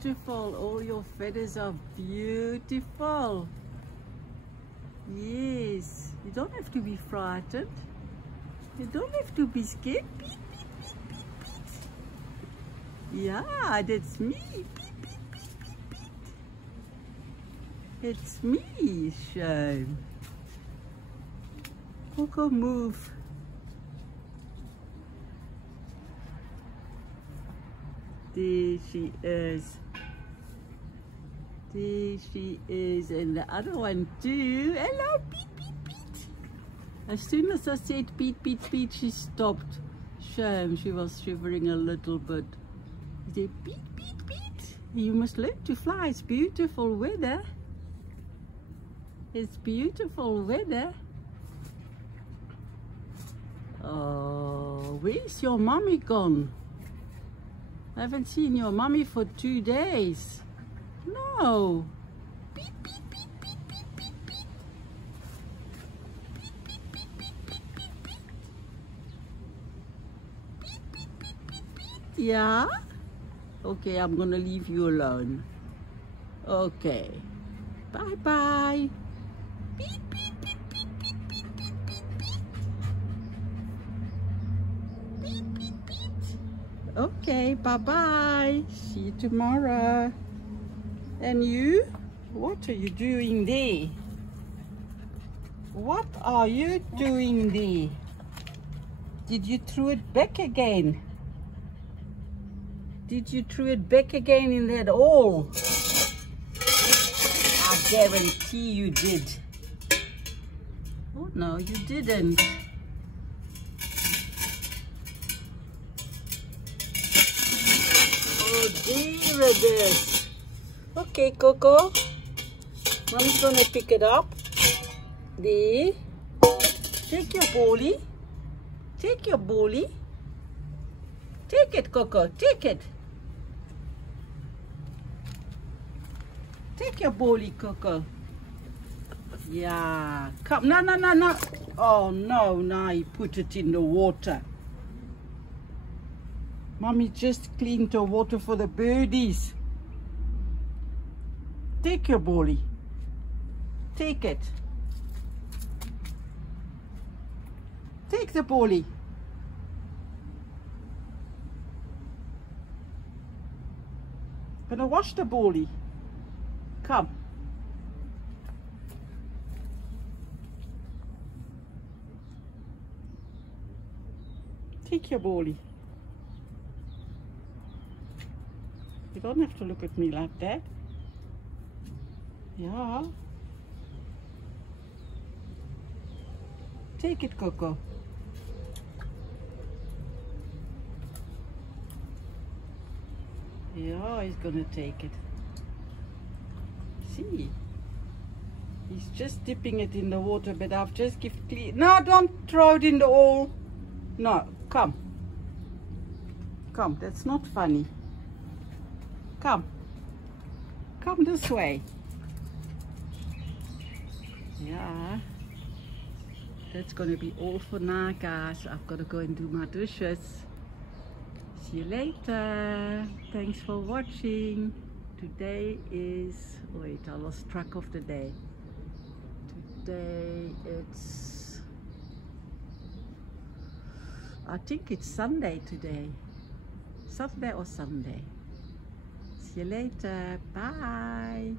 beautiful. All your feathers are beautiful. Yes. You don't have to be frightened. You don't have to be scared. Beep, beep, beep, beep, beep. Yeah, that's me. Beep, beep, beep, beep, beep. It's me, Shame. Coco, move. There she is. There she is. And the other one too. Hello, beep, beep, beep. As soon as I said beep, beep, beep, she stopped. Shame, she was shivering a little bit. She said beep, beep, beep. You must learn to fly. It's beautiful weather. It's beautiful weather. Oh, where's your mommy gone? I haven't seen your mommy for 2 days. No. Beep, beep, beep, beep, beep, beep, beep. Beep, beep, beep, beep, beep, beep, beep. Beep, beep, beep, beep, beep. Yeah? Okay, I'm gonna leave you alone. Okay. Bye-bye. Beep, beep, beep, beep, beep, beep, beep, beep, beep. Beep, beep, beep. Okay, bye-bye. See you tomorrow. And you? What are you doing there? What are you doing there? Did you throw it back again? Did you throw it back again in that hole? I guarantee you did. Oh no, you didn't. Oh dear it is. Okay, Coco. Mommy's gonna pick it up. There. Take your bowlie. Take your bowlie. Take it, Coco. Take it. Take your bowlie, Coco. Yeah. Come. No, no, no, no. Oh, no. Now you put it in the water. Mommy just cleaned the water for the birdies. Take your bowlie. Take it. Take the bowlie. Gonna wash the bowlie. Come. Take your bowlie. You don't have to look at me like that. Yeah. Take it, Coco. Yeah, he's gonna take it. See? He's just dipping it in the water, but I've just give clean. No, don't throw it in the hole. No, come. Come, that's not funny. Come. Come this way. Yeah. That's gonna be all for now, guys. I've got to go and do my dishes. See you later. Thanks for watching. Today is, wait, I lost track of the day. Today it's, I think it's Sunday today. Saturday or Sunday. See you later. Bye.